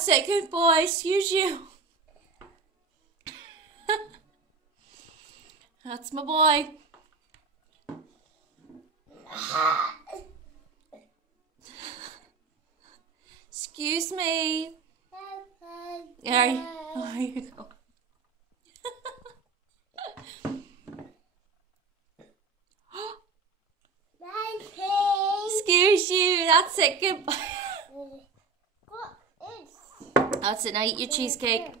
That's it. Good boy. Excuse you. That's my boy. Excuse me. There you go. Excuse you. That's it. Goodbye. That's it. Now eat your cheesecake.